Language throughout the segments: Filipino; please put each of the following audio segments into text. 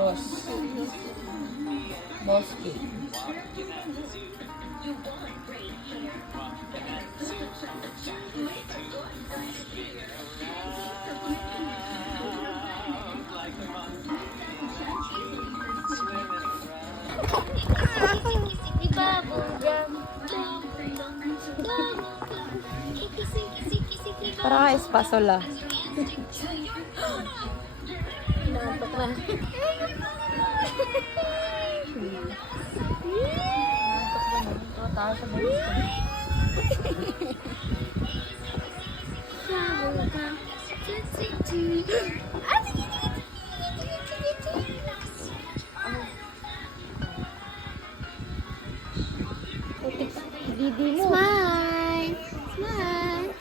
Boss. Boss cake. Parang nga espasol ah. Nantok na. Taas sa balis ko. Didi mo. Smile! Smile!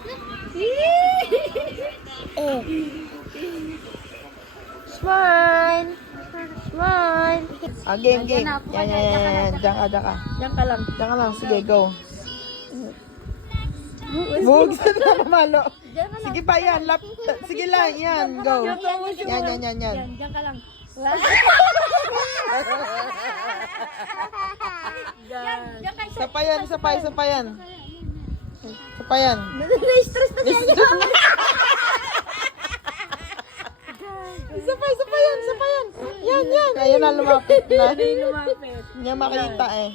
Smile! Smile! Ah, game. Yan. Diyan ka. Diyan ka lang. Diyan ka lang. Sige, go. Bugs na pamalo. Sige pa yan. Sige lang. Yan, go. Yan. Diyan ka lang. Isa pa yan. Isa pa yan. Na-stress na siya niya. Isa pa yan. Yan. Ayun na, lumapit na. Lumapit. Hindi makita eh.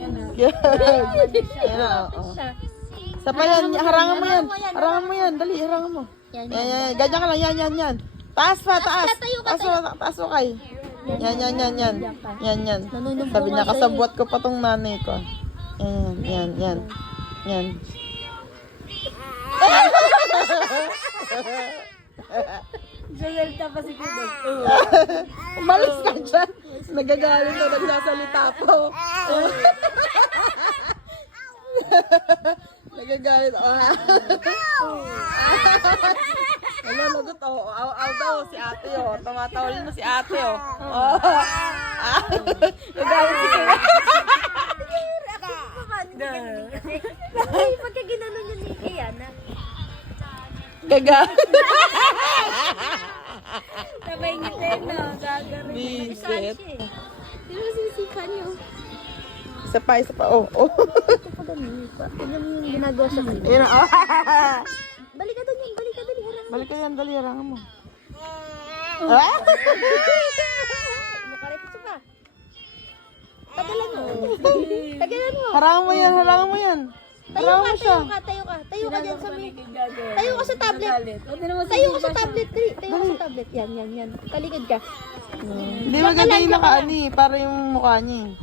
Yan na. Ayun na, oo. Isa pa yan. Harangan mo yan. Dali, harangan mo. Yan. Ganyan ka lang. Yan. Taas pa. Taas mo kay. Yan. Sabi niya, kasabwat ko pa tong nanay ko. Yan. Joselta pa si Kudo. Umalis ka dyan. Nagagalit na, nagsasalita po. Nagagalit. Nalalagot. Aw daw si ate. Tumatawalin na si ate. Nagalit si Kuya. Ay, pagka ginanon yun ni Kiana. Gagalit. Sabay ngitin, no? Gagarin. Bisit. Pero sisikan niyo. Isa pa. Oh. Ito pa ganun pa. Tignan mo yung ginagawa sa kanya. Ayun na. Balik ka dali, harang. Balik ka yan, dali. Harangan mo. Nakareto ka. Tagalan mo. Tagalan mo. Harangan mo yan. Tayo ka dyan sa may... Tayo ka sa tablet. Tayo ka sa tablet. Yan. Talikod ka. Hindi maganda yung nakaani. Para yung mukha niya.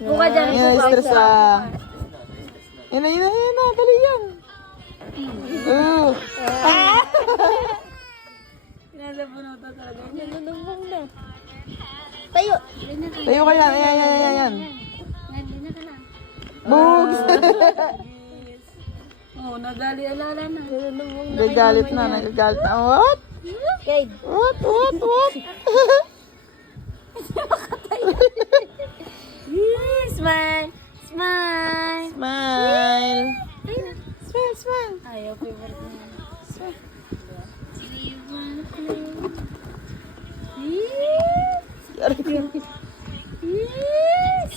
Buka dyan. Yan, stress ah. Yan na. Dali yan. Nalabunutan talaga. Nalulungkong na. Tayo. Tayo ka yan. Yan. Bugs! Oo, nagali alala na. Nagagalit na. What? Kade. What? Smile. Smile. Ayaw, favorite mo.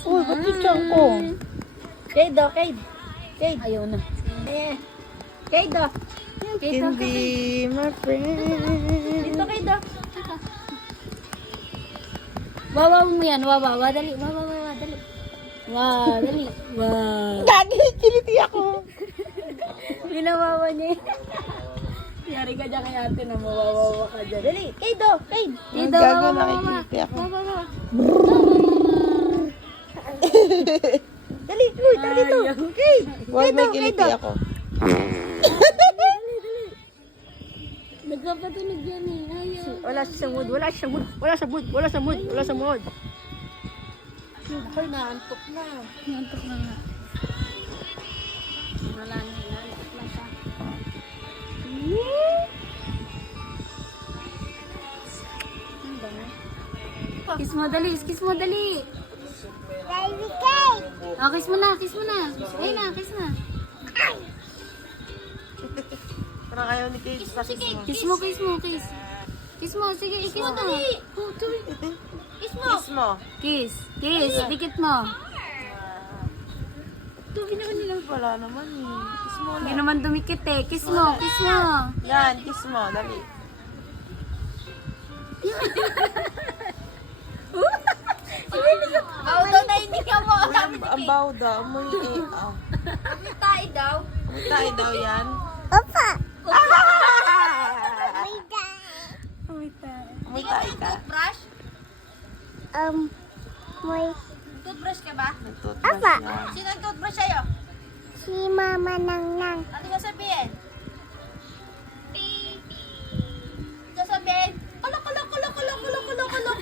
Uy, ba't yung tiyan ko? Kade. Ayaw na. Kade. Hindi, my friend. Dito, Kade. Wawa mo yan. Wawa. Dali. Dali. Gagi, kiliti ako. Ginawawa niya. Yari ka dyan kay ate na mawawawa ka dyan. Dali. Kade. Dito, Gago, wawa. nakikiliti ako. Wawa. Dali, uy, tara dito. Huwag may kiliti ako. Nagpapatunog yan eh. Ayaw. Wala sa mood. Ay, naantok na. Naantok na nga. Wala na, naantok na siya. Ano ba nga? Kiss mo dali. Baby cake! Oh, kiss mo na. Ayun na, kiss na. Parang ayaw ni Kate. Kiss mo. Kiss mo, sige, kiss mo. Dali. Kiss mo. Kiss mo. Kiss. Kiss. Dikit mo. Wala naman eh. Kiss mo Hindi lang. naman dumikit eh. Kiss mo, kiss mo. Yan, kiss mo. Dali. Bawa daw na hindi ka mo. Ang baho daw. Amoy eh. Oh. Tayo daw. Amoy tayo daw yan. Opa. Amoy tayo ka. Brush? May Toothbrush ka ba? Nagtutbrush Apa? yan. Sino nag-toothbrush sa'yo? si Mama Nang Nang. Ano yung sabihin? Sasabihin, kulok, kulok, kulok, kulok, kulok, kulok, kulok.